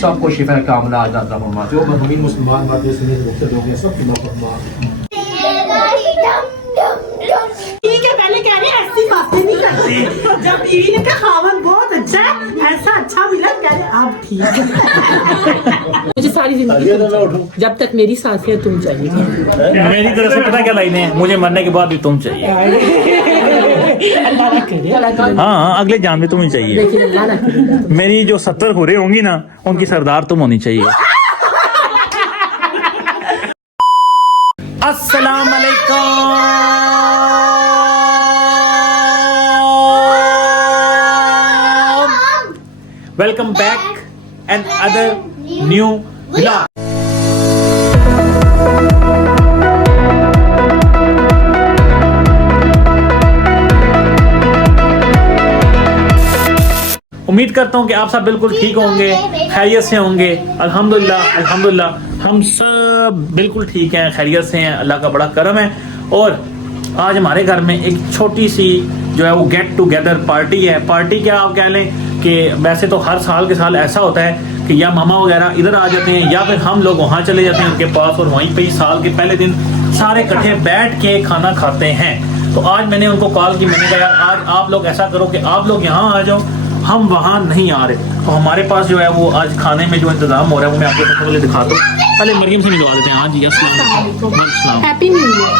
सबको शिफा कामना अता फरमाए। जो मरहूमीन मुसलमान बातें सुने मुक्त हो गए सबकी माफ़। ठीक है, पहले कह रहे ऐसी बातें नहीं करते। जब बीवी ने कहा खावन बहुत अच्छा है, ऐसा अच्छा मिला, कह रहे अब ठीक है। मुझे सारी जिंदगी तुम चाहिए, जब तक मेरी सांसें तुम चाहिए। मेरी तरफ से पता क्या लाइनें हैं, मुझे मरने के बाद भी तुम चाहिए। अल्लाह ना करे, अल्लाह करे। हाँ, अगले जान में तुम्हें चाहिए। लेकिन अल्लाह ना करे। मेरी जो 70 हुरे होंगी ना, उनकी सरदार तुम होनी चाहिए। अस्सलाम वालेकुम, welcome back and other new vlog. उम्मीद करता हूँ कि आप सब बिल्कुल ठीक होंगे, खैरियत से होंगे। अल्हम्दुलिल्लाह अल्हम्दुलिल्लाह हम सब बिल्कुल ठीक हैं, खैरियत से हैं, अल्लाह का बड़ा करम है। और आज हमारे घर में एक छोटी सी जो है वो गेट टुगेदर पार्टी है। पार्टी क्या आप कह लें कि वैसे तो हर साल के साल ऐसा होता है कि या मामा वगैरह इधर आ जाते हैं या फिर हम लोग वहाँ चले जाते हैं उनके पास, और वहीं पे ही साल के पहले दिन सारे इकट्ठे बैठ के खाना खाते हैं। तो आज मैंने उनको कॉल की, मैंने कहा यार आज आप लोग ऐसा करो कि आप लोग यहाँ आ जाओ, हम वहाँ नहीं आ रहे। तो हमारे पास जो है वो आज खाने में जो इंतजाम हो रहा है वो मैं आपको सबसे पहले दिखाता हूँ। पहले मरियम से मिलवा देते हैं। हाँ जी, अस्सलाम। Happy new year.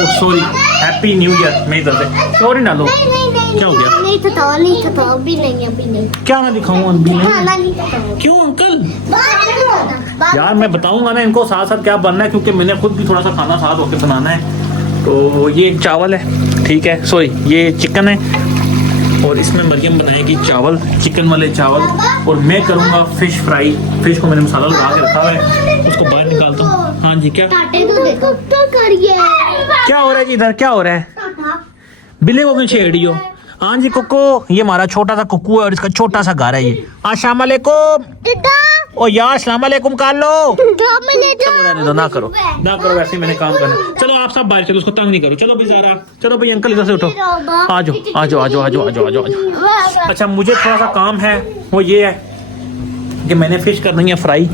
Oh sorry, happy new year मेरी तरफ से। सॉरी ना लो, क्या हो गया? नहीं था अभी नहीं। क्या ना दिखाऊं अभी नहीं? खाना नहीं था। क्यों अंकल? यार मैं बताऊंगा ना इनको साथ साथ क्या बनना है, क्योंकि मैंने खुद भी थोड़ा सा खाना साथ होकर बनाना है। तो ये चावल है, ठीक है, सॉरी ये चिकन है, और इसमें मरियम बनाएगी चावल, चिकन वाले चावल, और मैं करूँगा फिश फ्राई। फिश को मैंने मसाला लगा के रखा हुआ है, उसको बाहर निकालता हूँ। हाँ जी, क्या क्या हो रहा है जी इधर? क्या हो रहा है? बिल्ले को क्यों छेड़ रही हो? हाँ जी कुक्कू, ये हमारा छोटा सा कुक्कू है और इसका छोटा सा घर है ये। अस्सलाम वालेकुम। ओ यार अस्सलाम वालेकुम कर लो। चलो रहने दो, ना करो वैसे ही मैंने काम करना। चलो आप सब बाहर चलो, उसको तंग नहीं करो। चलो बेचारा, चलो भाई अंकल इधर से उठो, आ जाओ। अच्छा मुझे थोड़ा सा काम है, वो ये है कि मैंने फिश करनी है फ्राई।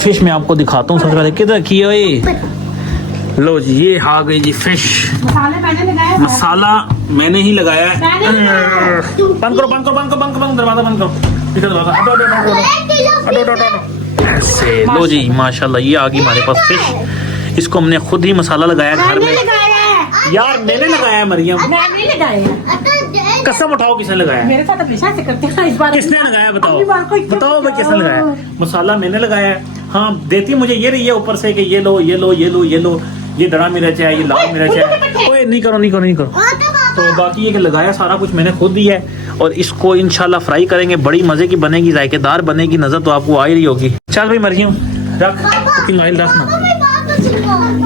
फिश मैं आपको दिखाता हूँ सबसे पहले, किधर रखी है? लो जी, ये आ गई जी फिश। मसाला मैंने ही लगाया है। बंद करो दरवाजा बंद करो। ऐसे लो जी, माशाल्लाह ये आ गई हमारे पास फिश। इसको हमने खुद ही मसाला लगाया घर में। यार मैंने लगाया है मरियम, कसम उठाओ किसने लगाया? मेरे साथ हमेशा ऐसे करते हैं, इस बार किसने लगाया? बताओ भाई किसने लगाया? मसाला मैंने लगाया है। हाँ देती मुझे ये रही है ऊपर से कि ये लो, ये डरा मिर्च है, ये लाल मिर्च है। ओए नहीं करो। तो बाकी ये लगाया सारा कुछ मैंने खुद ही है, और इसको इंशाल्लाह फ्राई करेंगे, बड़ी मजे की बनेगी, जायकेदार बनेगी। नजर तो आपको आ ही रही होगी। चल भाई मरियम रख, कुकिंग ऑयल रखना।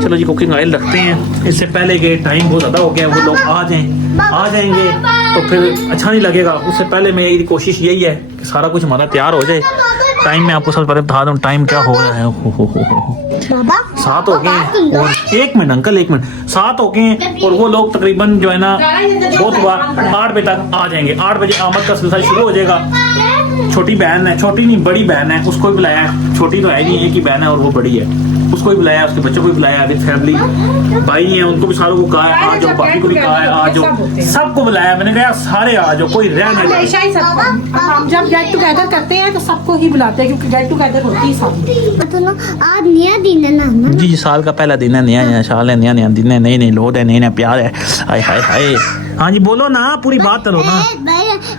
चलो जी कुकिंग ऑयल रखते हैं। इससे पहले कि टाइम बहुत ज़्यादा हो गया, वो लोग आ जाएंगे तो फिर अच्छा नहीं लगेगा। उससे पहले मेरी कोशिश यही है कि सारा कुछ हमारा तैयार हो जाए। टाइम में आपको सबसे पहले बता दूँ टाइम क्या हो रहा है। हो 7 हो गए और 1 मिनट अंकल, 1 मिनट, 7 हो गए और वो लोग तकरीबन जो है ना बहुत हुआ 8 बजे तक आ जाएंगे। 8 बजे आमद का सिलसिला शुरू हो जाएगा। छोटी बहन है, छोटी नहीं बड़ी बहन है, उसको भी बुलाया है। छोटी तो है नहीं, एक ही बहन है और वो बड़ी है, उसको भी बुलाया, उसके बच्चों को भी बुलाया, विद फैमिली। भाई हैं उनको भी सारों को कहा है आ जाओ, बाकी को भी कहा है आ जाओ, सबको बुलाया। मैंने कहा सारे आ जाओ, कोई रह नहीं जाए। हम जब गेट टुगेदर करते हैं तो सबको ही बुलाते हैं, क्योंकि गेट टुगेदर होती है सब। आज नया दिन है ना? जी साल का पहला दिन है, नया साल है, नया दिन है, नए लोग है, नए प्यार है। हाय हाँ जी बोलो ना, पूरी बात करो ना।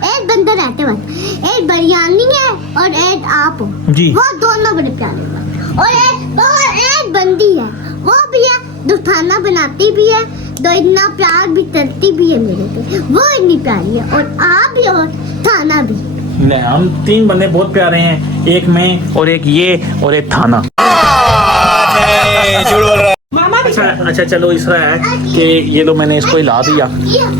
एक बंदा रहते वक्त, एक बिरयानी है और एक आप हो जी, वो दोनों बड़े प्यारे हैं। और एक बंदी है, वो भी है, जो खाना बनाती भी है, तो इतना प्यार भी करती भी है मेरे पे, वो इतनी प्यारी है। और आप भी और थाना भी। नहीं हम 3 बंदे बहुत प्यारे हैं, एक मैं और एक ये और एक थाना। अच्छा चलो इस तरह है कि ये लो मैंने इसको हिला दिया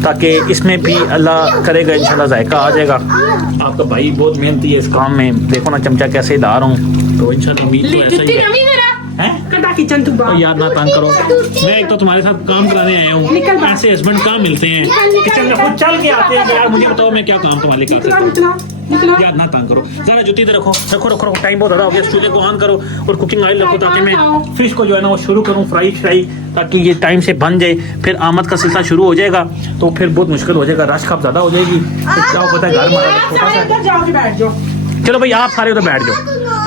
ताकि इसमें भी अल्लाह करेगा इंशाल्लाह जायका आ जाएगा। आपका भाई बहुत मेहनती है इस काम में, देखो ना चमचा कैसे हिला रहा हूँ, तो इंशाल्लाह उम्मीद तो ऐसा ही है। किचन तू यार ना तंग करो, मैं एक तो तुम्हारे साथ काम कराने आया हूँ, ऐसे हस्बैंड कहाँ मिलते हैं? किचन में खुद चल के आते हैं। यार मुझे बताओ मैं क्या काम तुम्हारे लिए कर सकता हूँ? याद ना तंग करो। जरा जूती इधर रखो रखो रखो रखो, टाइम बहुत ज़्यादा हो गया। चूल्हे को ऑन करो और कुकिंग ऑयल रखो ताकि मैं फिश को जो है ना वो शुरू करूँ फ्राई ताकि ये टाइम से बन जाए। फिर आमद का सिलसिला शुरू हो जाएगा तो फिर बहुत मुश्किल हो जाएगा, रश कब ज़्यादा हो जाएगी। तो क्या पता है घर हमारा छोटा सा है। जाओ बैठ जाओ। चलो भाई आप सारे उधर बैठ जाओ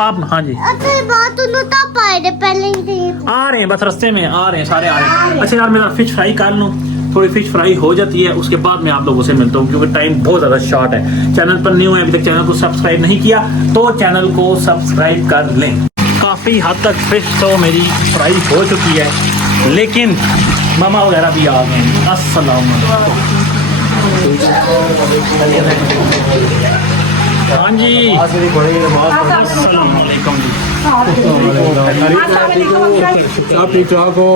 आप। हाँ जी आ रहे हैं, बस रास्ते में आ रहे हैं, सारे आ रहे हैं। अच्छा यार मेरा फिश फ्राई कर लूँ, थोड़ी फिश फ्राई हो जाती है उसके बाद मैं आप लोगों से मिलता हूँ क्योंकि टाइम बहुत ज़्यादा शॉर्ट है। चैनल पर न्यू है, अभी तक चैनल को सब्सक्राइब नहीं किया तो चैनल को सब्सक्राइब कर लें। काफ़ी हद तक फिश तो मेरी फ्राई हो चुकी है लेकिन मामा वगैरह भी आ गए हैं। अस्सलाम हाँ जी अस्सलाम वालेकुम जी। आप ठीक ठाक हो?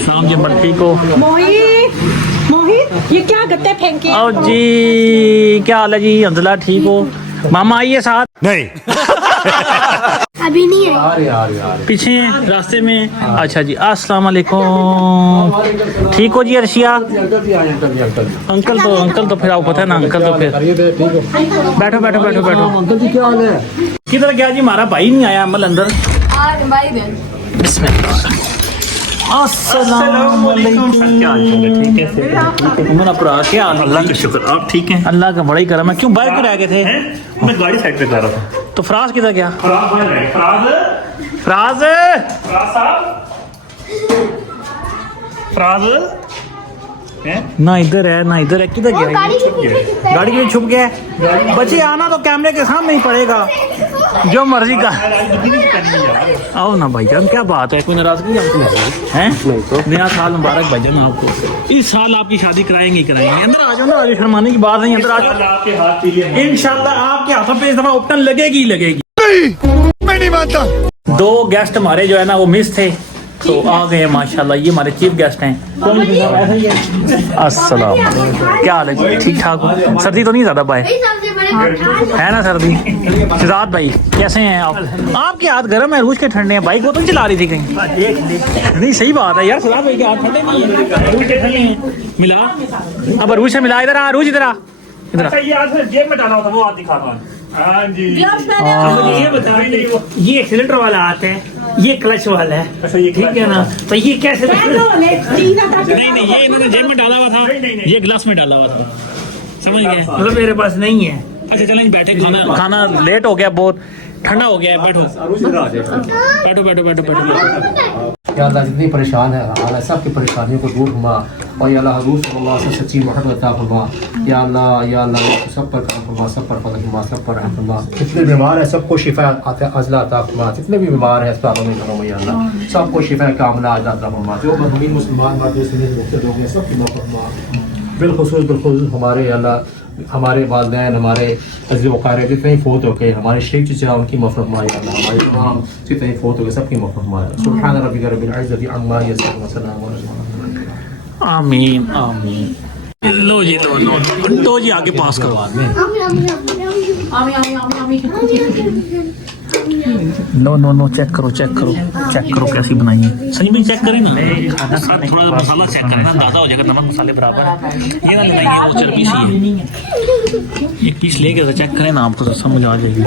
शाम जी मट्टी को मोहित ये क्या गत्ते फेंके? आओ जी, क्या हाल है जी? अब्दुल्ला ठीक हो? मामा आइए साथ। नहीं अभी नहीं है। आ रहे पीछे हैं रास्ते में। अच्छा जी अस्सलाम वालेकुम। ठीक हो जी अर्शिया? अंकल भी आए, अंकल तो फिर आपको पता है ना, अंकल तो फिर बैठो बैठो बैठो बैठो। अंकल जी क्या हाल है? किधर गया जी? हमारा भाई नहीं आया अमल अंदर। बिस्मिल्लाह। अस्सलाम वालेकुम। क्या हाल है? ठीक है मेरा भरा, क्या हाल? अल्लाह का शुक्र, आप ठीक हैं? अल्लाह का बड़ा ही करम है। क्यों बाहर क्यों रह गए थे? मैं गाड़ी साइड पे कर रहा था। तो फराज किधर गया? फराज ना इधर है ना इधर है, किधर गया? गाड़ी के पीछे छुपा है। गाड़ी में छुप गया है। बच्चे आना तो कैमरे के सामने ही पड़ेगा, जो मर्जी का। आओ ना भाई जान, क्या बात है? कोई नाराजगी है? नया साल मुबारक भाईजान आपको। इस साल आपकी शादी कराएंगे ही कराएंगे। अंदर आ जाओ ना, आज शर्माने की बात नहीं, अंदर आ जाओ। इंशाल्लाह आपके हाथों पे इस दफा उपटन लगेगी ही लगेगी। मैं नहीं मानता। 2 गेस्ट हमारे जो है ना वो मिस थे तो आ गए माशाल्लाह। ये हमारे चीफ गेस्ट हैं। अस्सलाम, क्या हाल है जी? ठीक ठाक हो? सर्दी तो नहीं ज्यादा भाई है ना? सर्दी सिजाद भाई कैसे हैं आप? आपके हाथ गर्म है, रूज के ठंडे हैं। बाइक वो तो चला रही थी कहीं? नहीं सही बात है यार, सिजाद भाई के हाथ ठंडे नहीं है, रूज के ठंडे हैं। मिला अब रूज से मिला। इधर आ रूज, इधर आ इधर आ। ये आज जेब में डाला था वो हाथ दिखा रहा। हाँ जी ये बता, ये एक्सीलेटर वाला हाथ है, ये क्लच वाला है। अच्छा ये ठीक है ना? तो ये कैसे? नहीं नहीं ये इन्होंने जेब में डाला हुआ था, ये ग्लास में डाला हुआ था, समझ गए? मतलब मेरे पास नहीं है। अच्छा चलें बैठे, खाना लेट हो गया, बहुत ठंडा हो गया है। बैठो बैठो बैठो बैठो बैठो। या अल्लाह जितनी परेशान है हाल है सबकी परेशानियों को दूर फरमा और या अल्लाह हजूर सल्लल्लाहु अलैहि वसल्लम से सच्ची मोहब्बत अता फरमा। या अल्लाह सब पर करम फरमा, सब पर फजल फरमा, सब पर रहम फरमा। जितने बीमार है सबको शिफा अजला अता फरमा। जितने भी बीमार है अस्पतालों में घरों में या अल्लाह सबको शिफा कामला अजला अता फरमा। जो मज़लूमीन मुसलमान बातें सुने मुफ्त हो गए सबकी मग़फ़िरत फरमा। बिलखुसूस हमारे अल्लाह हमारे वालिदैन हमारे अज़ीज़ वक़ारीब जितने ही फोत हो गए, हमारे शेख चचा उनकी मग़फ़िरत फरमा या अल्लाह। हमारे तमाम जितने ही फोत हो गए सबकी मग़फ़िरत फरमा। सुब्हान रब्बिका रब्बिल इज़्ज़ति अम्मा यसिफून व सलामुन अलल आमीन आमीन। लो जी लो जी आगे पास करवा दें। नो चेक करो कैसी बनाई है। सही में चेक करें ना, थोड़ा मसाला चेक करें ना, अंदाजा हो जाएगा नमक मसाले बराबर है। ये ना लगाइए वो चर्बी सी है। एक पीस लेके चेक करें ना, आपको समझ आ जाएगी।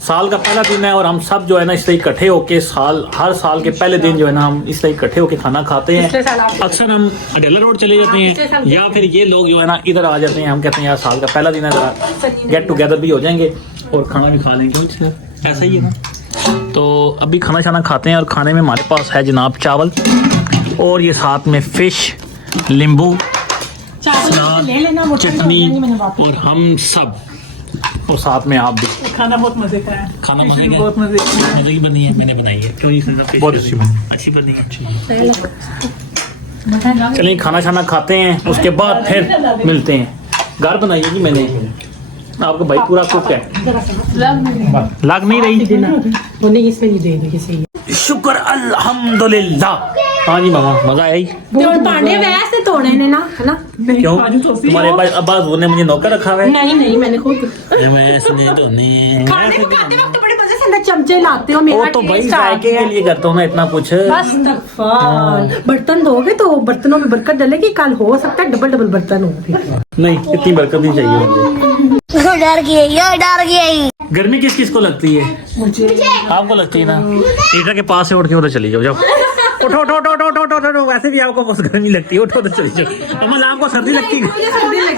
साल का पहला दिन है और हम सब जो है ना इसलिए इकट्ठे होके हर साल के पहले दिन जो है ना हम इसलिए इकट्ठे होके खाना खाते हैं। अक्सर हम अडेला रोड चले जाते हैं या फिर ये लोग जो है ना इधर आ जाते हैं। हम कहते हैं यार साल का पहला दिन है, जरा गेट टुगेदर भी हो जाएंगे और खाना भी खा लेंगे। ऐसा ही है ना। तो अभी खाना शाना खाते हैं और खाने में हमारे पास है जनाब चावल और ये साथ में फिश, नींबू, चटनी और हम सब, और साथ में आप भी। खाना बहुत मजे का है। खाना मजे का बहुत मजे मजे की बनी है, मैंने बनाई है। क्यों? बहुत अच्छी बनी है। चलिए खाना शाना खाते हैं उसके बाद फिर मिलते हैं। घर बनाई है कि मैंने, आपका भाई पूरा कुक है। लग नहीं रही वो नहीं, इसमें नहीं दे किसी। शुक्र अल्हम्दुलिल्लाह। हाँ जी मामा मजा आई। पांडे वैसे तोड़े ने ना, है ना? क्यों? तुम्हारे अब्बास ने मुझे नौकर रखा है? नहीं मैंने खुद वैसे तो नहीं। खाने को खाते वक्त बड़े मजे से अंदर चमचे लाते हो। मेरा तो भाई जायके के लिए करता हूँ ना इतना कुछ। बस बर्तन धोगे तो बर्तनों में बरकत डलेगी। कल हो सकता है डबल बर्तन हो। नहीं इतनी बरकत नहीं चाहिए मुझे। डर गई। गर्मी किस किस को लगती है? आपको लगती है ना? हीटर के पास से उठ के उधर चली जाओ। उठो उठो उठो उठो उठो उठो। वैसे भी आपको बहुत गर्मी लगती है, उठो तो चली जाओ। अमल आपको सर्दी लगती है?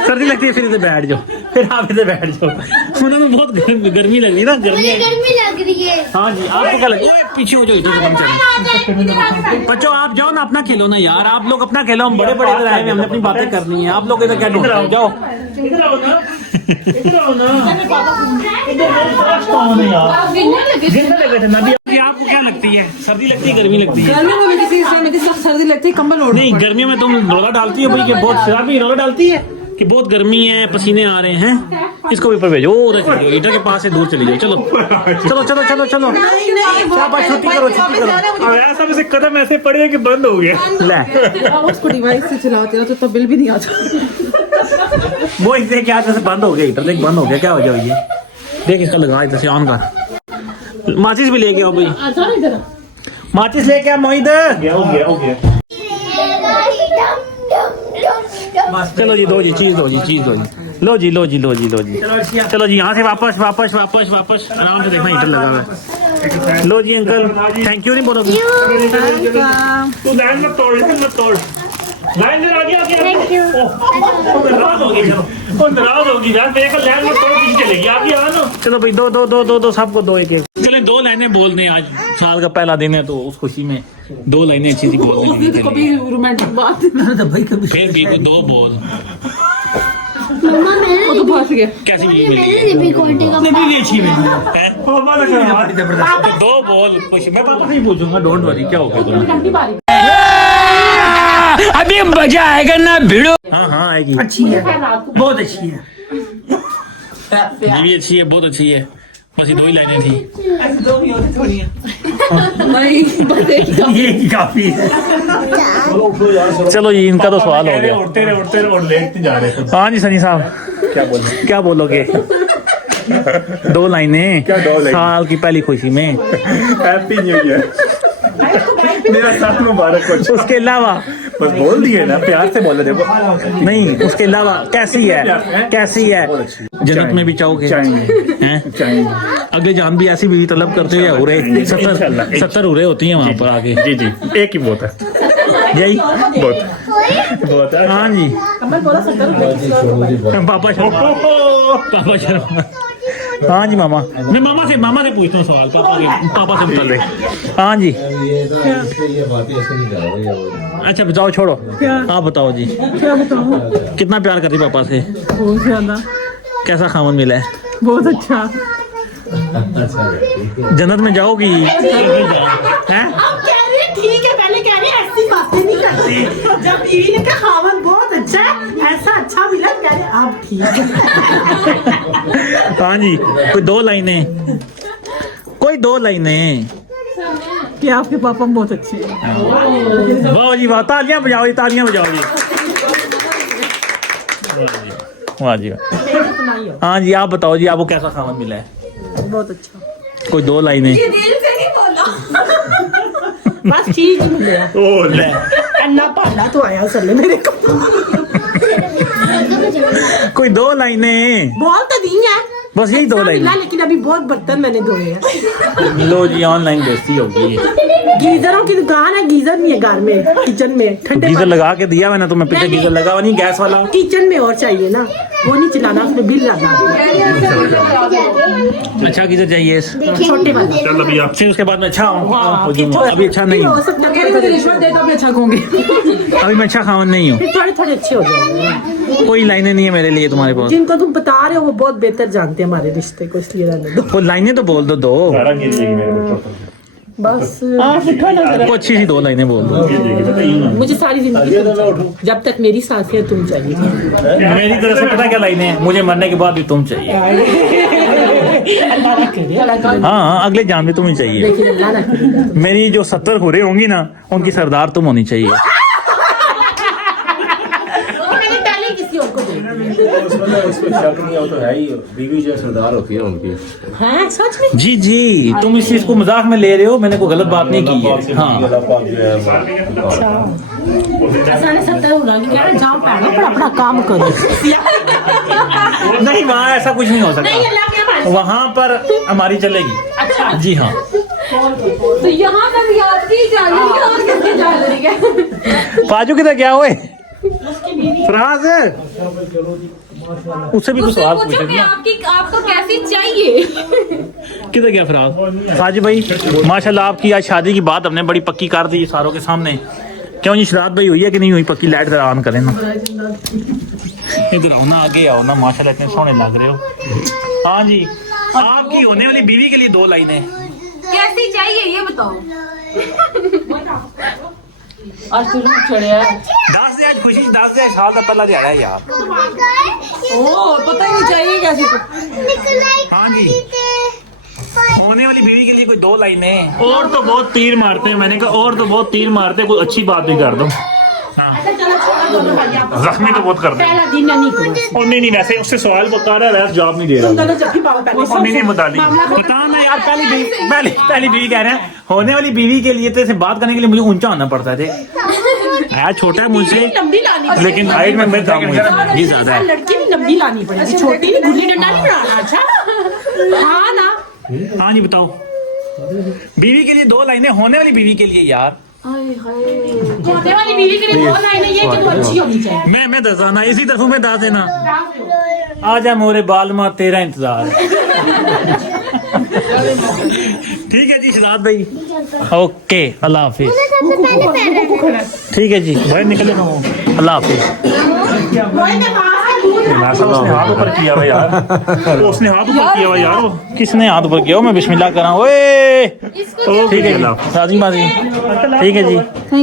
सर्दी लगती है, फिर इधर बैठ जाओ। फिर आप इधर बैठ जाओ। उन्होंने बहुत गर्मी लग रही है ना, गर्मी लग रही है। हाँ जी, आपको क्या लग रहा है? पीछे हो जाओ, इधर कम चले। बच्चों आप जाओ ना, अपना खेलो ना यार। आप लोग अपना खेलो, हम बड़े बड़े इधर आए हैं, हमने अपनी बातें करनी है। आप लोग इधर क्या ढूंढ रहे हो? जाओ इधर आओ ना, इधर आओ ना। आपको क्या लगती है? सर्दी लगती है, गर्मी लगती है? गर्मी में किसी सर्दी लगती है, कंबल ओढ़। नहीं, गर्मियों में तुम रोला डालती हो भाई कि बहुत शराबी रोला डालती है कि बहुत गर्मी है, पसीने आ रहे हैं। इसको भी ऊपर भेजो, उधर चली जाओ, हीटर के पास से दूर चली जाओ। चलो चलो चलो चलो चलो, शाबाश, छुट्टी करो छुट्टी करो। और ऐसा वैसे कदम ऐसे पड़े कि बंद हो गया। ले उसको डिवाइस से चलाते हो तो बिल भी नहीं आता। वो इसे क्या जैसे बंद हो गया, हीटर देख बंद हो गया। क्या हो जाओ ये देख, इसका लगा इधर से ऑन कर। माचिस भी लेके आओ भाई, माचिस लेके आ मोहित। हो गया। चलो जी, दो जी, चीज दो जी, चीज दो जी। लो जी लो जी लो जी लो जी। चलो जी, यहाँ से वापस वापस वापस वापस आराम से देखना, हीटर लगा हुआ है। लो जी अंकल, थैंक यू नहीं बोलोगे? तू लाइन मत तोड़, मत तोड़। लाइन जरा आगे आगे। Thank you. नाराज होगी, चलो। नाराज होगी यार, मेरे को लाइन मत तोड़, पीछे चलेगी। आगे आ ना। चलो भाई, दो दो दो दो दो सबको दो एक एक। चले 2 लाइनें बोल दें, आज साल का पहला दिन है तो उस खुशी में 2 लाइनें अच्छी सी बोल दें। कभी रोमांटिक बात फिर भी 2 बोल। मम्मा मैंने वो तो फंस गया। कैसी मैंने रिकॉर्डिंग का अच्छी मिली? 2 बोल खुशी। मैं पापा से ही पूछूंगा, डोंट वरी। क्या हो गया तुम्हें? अभी मजा आएगा ना भिड़ो। हाँ हाँ आएगी। अच्छी है, बहुत अच्छी है। ये भी अच्छी है, बहुत अच्छी है। बस ये 2 ही लाइनें थी। नहीं, बस एक ही। ये काफी है। चलो जी, इनका तो सवाल हो गया। उड़ते रहे और लेटते जा रहे थे। हाँ जी सनी साहब, क्या बोलोगे? 2 लाइनें क्या 2 लाइनें? साल की पहली खुशी में। Happy new year. मेरा साल मुबारक हो। उसके अलावा बस बोल दिए ना, प्यार से बोले। देखो नहीं, उसके अलावा कैसी है? कैसी है? जन्नत में भी चाहोगे? हैं? अगले जान भी ऐसी बीवी तलब करते हैं। उरे 70 उरे होती हैं वहाँ पर आगे। जी जी, एक ही बहुत है। यही बहुत है। हाँ जी, कमल बोला 70 पापा शर्मा, पापा शर्मा। हाँ जी मामा, मैं मामा से पूछता हूँ सवाल, पापा से मुताल्लिक। हाँ जी, अच्छा बताओ, छोड़ो आप बताओ जी। क्या बताऊँ? कितना प्यार करती पापा से? बहुत ज्यादा। कैसा खामन मिला है? बहुत अच्छा। जन्नत में जाओगी? हैं? अब कह रही है ठीक है, पहले कह रही है ऐसी बातें नहीं करते। जब बीवी ने कहा खावन बहुत अच्छा है, ऐसा अच्छा मिला, कह रहे अब ठीक है। हाँ जी, कोई 2 लाइनें, कोई 2 लाइनें। कि आपके पापा बहुत अच्छे हैं। वाह जी वाह, तालियां बजाओ जी, तालियां बजाओ जी। वाह जी वाह। हाँ जी, आप बताओ जी, आपको कैसा खामन मिला है? बहुत अच्छा। कोई 2 लाइनें। बस चीज मिले। ओ ले, अन्ना पाला तो आया सले मेरे को। कोई 2 लाइनें। बोल तो नहीं है, बस यही 2 मिला, लाइनें। लेकिन अभी बहुत बर्तन मैंने धोए हैं। लो जी, ऑनलाइन बेइज्जती होगी। गीजरों की दुकान है, गीजर नहीं है घर में, किचन में ठंडे गीजर पानी। लगा के दिया मैंने तुम्हें, पीछे गीजर लगा हुआ नहीं, गैस वाला। किचन में और चाहिए ना, वो नहीं चलाना, उसमें बिल लगा। अच्छा गीजर चाहिए, छोटे वाले। चलो भैया। फिर उसके बाद में अच्छा हूँ। अभी अच्छा नहीं हूँ, हो सकता है रिश्वत दे तो अच्छा खाऊंगे। अभी मैं अच्छा खामन नहीं हूँ। फिर थोड़े थोड़े अच्छे हो जाओगे। कोई लाइनें नहीं है मेरे लिए तुम्हारे पास। जिनको तुम बता रहे हो वो बहुत बेहतर जानते हैं हमारे रिश्ते को, इसलिए रहने दो। वो लाइनें तो बोल दो 2। सारा गिर जाएगी मेरे ऊपर। बस को अच्छी सी 2 लाइनें बोल दो। मुझे सारी जिंदगी जब तक मेरी सांसें तुम चाहिए। मेरी तरफ से पता क्या लाइनें हैं? मुझे मरने के बाद भी तुम चाहिए। अल्लाह ना करे, अल्लाह करे। हाँ, अगले जान में तुम ही चाहिए। लेकिन अल्लाह ना करे। मेरी जो 70 हुरे होंगी ना, उनकी सरदार तुम होनी चाहिए। मैंने पहले किसी और को दे दिया। उसमें शक नहीं हो तो है ही, बीवी जो सरदार होती है उनकी। हाँ सच में। जी जी, तुम इस चीज को मजाक में ले रहे हो, मैंने कोई गलत बात नहीं की है। हाँ अल्लाह पाक जो है वो- साढ़े 70 हो रहा है जाओ पैना पर अपना काम करो नहीं वहाँ ऐसा कुछ नहीं हो नहीं अल्लाह के सकता, हमारे वहाँ पर हमारी चलेगी। अच्छा जी हाँ। तो यहाँ का रियाज की जान रही है और किसकी जान रही है? पाजू किधर क्या हुए फराज उससे भी कुछ सवाल पूछो पूछे कि ना। आपको कैसी चाहिए? किधर गया फराज? हाजी भाई माशाल्लाह आपकी आज शादी की बात हमने बड़ी पक्की कर दी सारों के सामने। क्यों जी शराब भाई हुई है कि नहीं हुई? पक्की लाइट जरा ऑन करें ना। इधर आओ ना, आगे आओ ना, माशाल्लाह इतने सोने लग रहे हो। हाँ जी, आपकी होने वाली बीवी के लिए 2 लाइनें। कैसी चाहिए ये बताओ। आज तो चढ़िया दस दे आज खुशी 10 दे साल का पहला दिहाड़ा है यार। ओ पता ही नहीं चाहिए कैसी को। हाँ जी, होने वाली बीवी के लिए कोई 2 लाइनें। और तो बहुत तीर मारते हैं, मैंने कहा और तो बहुत तीर मारते हैं, कोई अच्छी बात भी कर दो। जख्मी तो बहुत कर दे। पहला दिन नहीं करो और नहीं वैसे उससे सवाल बता रहा है, जवाब नहीं दे रहा। दोनों जब पाओ पहले नहीं बता दी, बता ना यार। पहली बीवी कह रहे हैं, होने वाली बीवी के लिए तो इसे बात करने के लिए मुझे ऊंचा होना पड़ता है यार। छोटा है मुझसे लंबी लानी लेकिन हाइट में मैं कम हूँ, ये ज्यादा है। लड़की भी लंबी लानी पड़ेगी, छोटी नहीं गुल्ली डंडा नहीं बनाना। अच्छा हाँ ना। हाँ जी बताओ। बीवी के लिए 2 लाइनें, होने वाली बीवी के लिए यार। होने वाली बीवी के लिए 2 लाइनें ये कि वो अच्छी होनी चाहिए। मैं दसाना इसी तरफ में दास देना। आजा मोरे बाल माँ तेरा इंतजार है। ठीक है जी शराब भाई, ओके अल्लाह हाफिज। ठीक है जी भाई निकले ना, अल्लाह हाफिज। उसने हाथ ऊपर किया हुआ यार, उसने हाथ ऊपर किया हुआ यार। किसने हाथ ऊपर किया? मैं बिस्मिल्लाह करा। ओए ठीक है जी, साजी माजी ठीक है जी,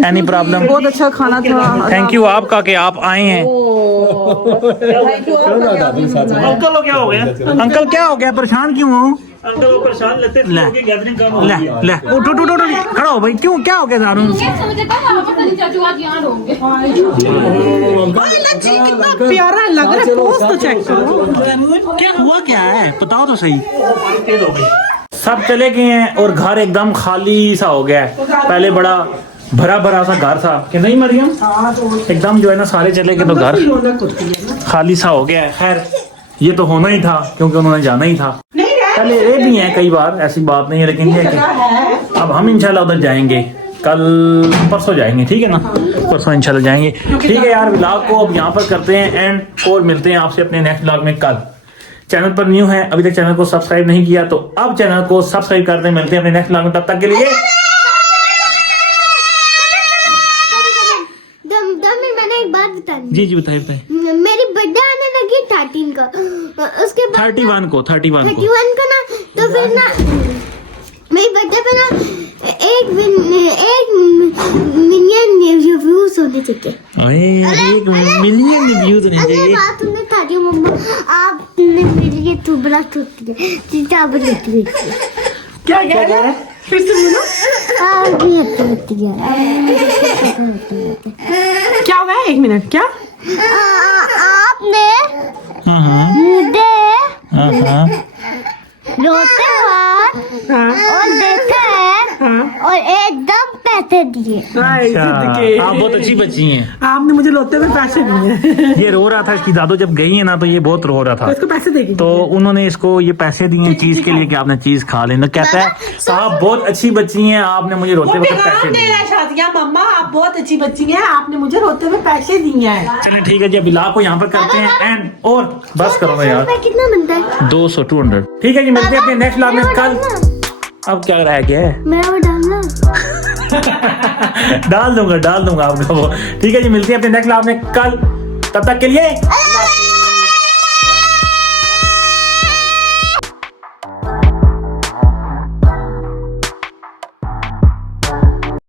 एनी प्रॉब्लम? बहुत अच्छा खाना था। थैंक यू आपका कि आप आए हैं। अंकल को क्या हो गया? अंकल क्या हो गया? परेशान क्यों हो? अंकल वो परेशान लेते ले गैदरिंग कम ले ले उठ उठ उठ उठ, खड़ा हो भाई। क्यों क्या हो गया दारू? चाचू आज यहाँ होंगे। कितना प्यारा लग रहा है, पोस्ट तो चेक करो। क्या हुआ क्या है बताओ तो सही। सब चले गए हैं और घर एकदम खाली सा हो गया है। पहले बड़ा भरा भरा सा घर था कि नहीं मरियम? एकदम जो है ना सारे चले गए तो घर खाली सा हो गया है। खैर ये तो होना ही था क्योंकि उन्होंने जाना ही था। पहले रहे भी हैं कई बार, ऐसी बात नहीं है, लेकिन ये कि अब हम इंशाल्लाह उधर जाएंगे, कल परसों जाएंगे, ठीक है ना? परसों इंशाल्लाह जाएंगे। ठीक है यार, व्लॉग को अब यहाँ पर करते हैं एंड और मिलते हैं आपसे अपने नेक्स्ट व्लॉग में कल। चैनल पर न्यू है, अभी तक चैनल को सब्सक्राइब नहीं किया तो अब चैनल को सब्सक्राइब करते हैं। मिलते हैं अपने नेक्स्ट व्लॉग में, तब तक के लिए मैंने एक बात बतानी। जी जी बताइए बताइए। मेरी बर्थडे आने लगी 13 का, उसके बाद 31 को ना तो फिर ना मेरी बर्थडे पे ना एक मिलियन व्यूज होने चाहिए। एक मिलियन व्यूज होने अरे चाहिए। बात तुमने तारी मम्मा, आपने मेरे लिए टुबला टूटी चीजा बनती है। क्या कह रहा है? फिर से बोलो। क्या हुआ है? 1 मिनट। क्या आपने मुझे रोते वक्त और देखा है और एकदम पैसे दिए। आप बहुत अच्छी बच्ची हैं। आपने मुझे रोते हुए पैसे दिए। ये रो रहा था, इसकी दादू जब गई है ना तो ये बहुत रो रहा था, इसको पैसे देगी तो उन्होंने इसको ये पैसे दिए चीज के लिए कि आपने चीज खा लेना। कहता है आप बहुत अच्छी बच्ची हैं, आपने मुझे रोते वक्त पैसे दिए। शादियाँ मम्मा, आप बहुत अच्छी बच्ची हैं, आपने मुझे रोते हुए पैसे दिए हैं। चलें ठीक है जी, अभी लाभ को यहाँ पर करते हैं एंड और बस करो ना यार। कितना बनता है? 200 200। ठीक है जी, मिलते हैं अपने नेक्स्ट लाभ में कल। अब क्या रह गया है? मेरा वो डालना। डाल दूंगा आपका वो। ठीक है जी, मिलते हैं अपने नेक्स्ट लाभ में कल, तब तक के लिए